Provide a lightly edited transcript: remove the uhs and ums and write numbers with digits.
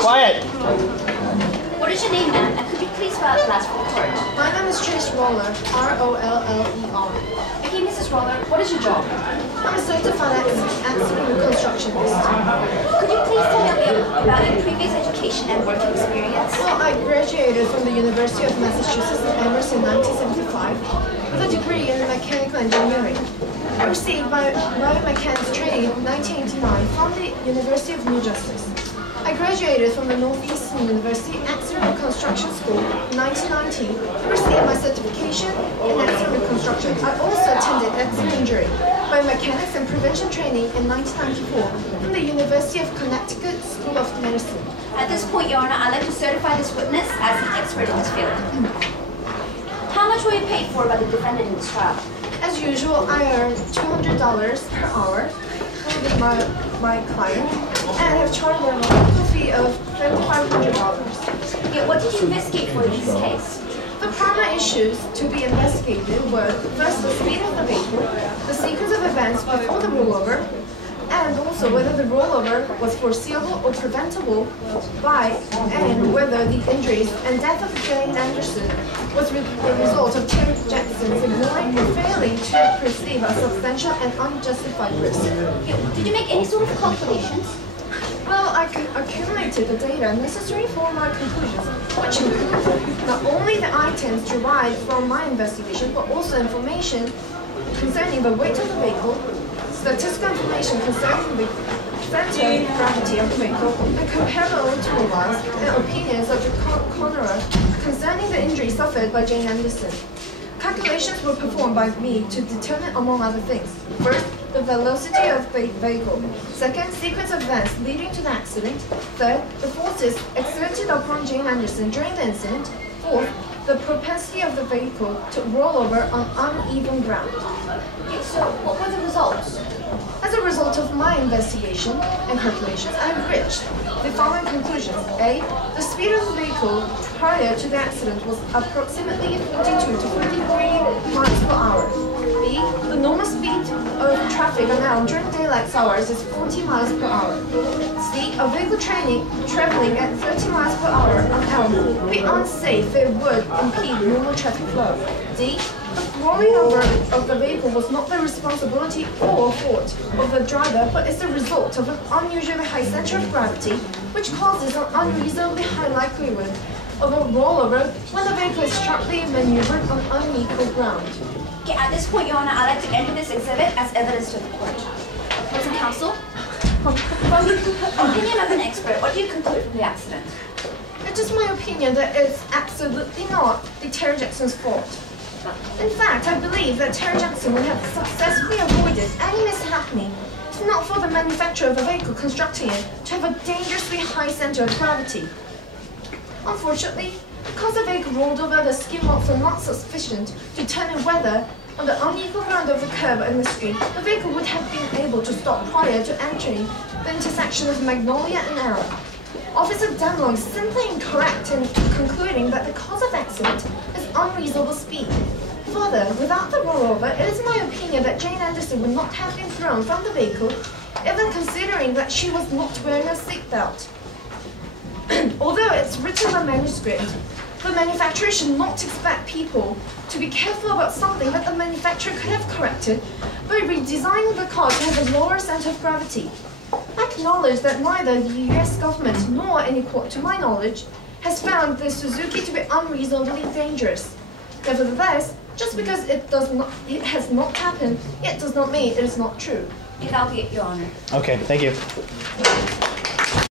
Quiet. What is your name, ma'am? And could you please spell out the last four words? My name is Trace Roller, R-O-L-L-E-R. Okay, Mrs. Roller, what is your job? I'm a certified accident reconstructionist. Could you please tell me a bit about your previous education and work experience? Well, I graduated from the University of Massachusetts in Amherst in 1975 with a degree in mechanical engineering. I received my biomechanics training in 1989 from the University of New Jersey. I graduated from the Northeastern University Accident Reconstruction School in 1990 and received my certification in accident reconstruction. I also attended accident injury, biomechanics and prevention training in 1994 from the University of Connecticut School of Medicine. At this point, Your Honor, I'd like to certify this witness as an expert in this field. How much were you paid for by the defendant in this trial? As usual, I earned $200 per hour with my client, and I have charged them a total fee of $2,500. Okay, what did you investigate for in this case? The primary issues to be investigated were first the speed of the vehicle, the sequence of events before the rollover, and also whether the rollover was foreseeable or preventable by, and whether the injuries and death of Jane Anderson was the result of Terry Jackson's ignoring or failing to perceive a substantial and unjustified risk. Okay, did you make any sort of calculations? Well, I accumulated the data necessary for my conclusions, which include not only the items derived from my investigation, but also information concerning the weight of the vehicle, statistical information concerning the center of gravity of the vehicle, and comparable tools and opinions of the coroner concerning the injury suffered by Jane Anderson. Calculations were performed by me to determine, among other things, first, the velocity of the vehicle, second, sequence of events leading to the accident, third, the forces exerted upon Jane Anderson during the incident, fourth, the propensity of the vehicle to roll over on uneven ground. Okay, so what were the results? As a result of my investigation and calculations, I have reached the following conclusions. A. The speed of the vehicle prior to the accident was approximately 42 to 43 miles per hour. B. The normal speed of traffic around during daylight hours is 40 miles per hour. C. A vehicle traveling at 30 miles per hour on hour would be unsafe. It would impede normal traffic flow. D. The rolling over of the vehicle was not the responsibility or fault of the driver, but is the result of an unusually high center of gravity, which causes an unreasonably high likelihood of a rollover when the vehicle is sharply maneuvered on unequal ground. Okay, at this point, Your Honor, I'd like to enter this exhibit as evidence to the court. Opposing counsel? From the opinion of an expert, what do you conclude from the accident? It is my opinion that it's absolutely not the Terry Jackson's fault. In fact, I believe that Terry Jackson would have successfully avoided any mishappening if not for the manufacturer of the vehicle constructing it to have a dangerously high center of gravity. Unfortunately, because the vehicle rolled over, the skin marks are not sufficient to determine whether, on the unequal ground of the curb and the street, the vehicle would have been able to stop prior to entering the intersection of Magnolia and Elm. Officer Danlow is simply incorrect in concluding that the cause of accident is unreasonable speed. Further, without the rollover, it is my opinion that Jane Anderson would not have been thrown from the vehicle, even considering that she was not wearing a seatbelt. Although it's written on manuscript, the manufacturer should not expect people to be careful about something that the manufacturer could have corrected by redesigning the car to have a lower center of gravity. I acknowledge that neither the US government nor any court, to my knowledge, has found the Suzuki to be unreasonably dangerous. Nevertheless, just because it has not happened, it does not mean it is not true. Okay, that'll be it, Your Honor. Okay, thank you.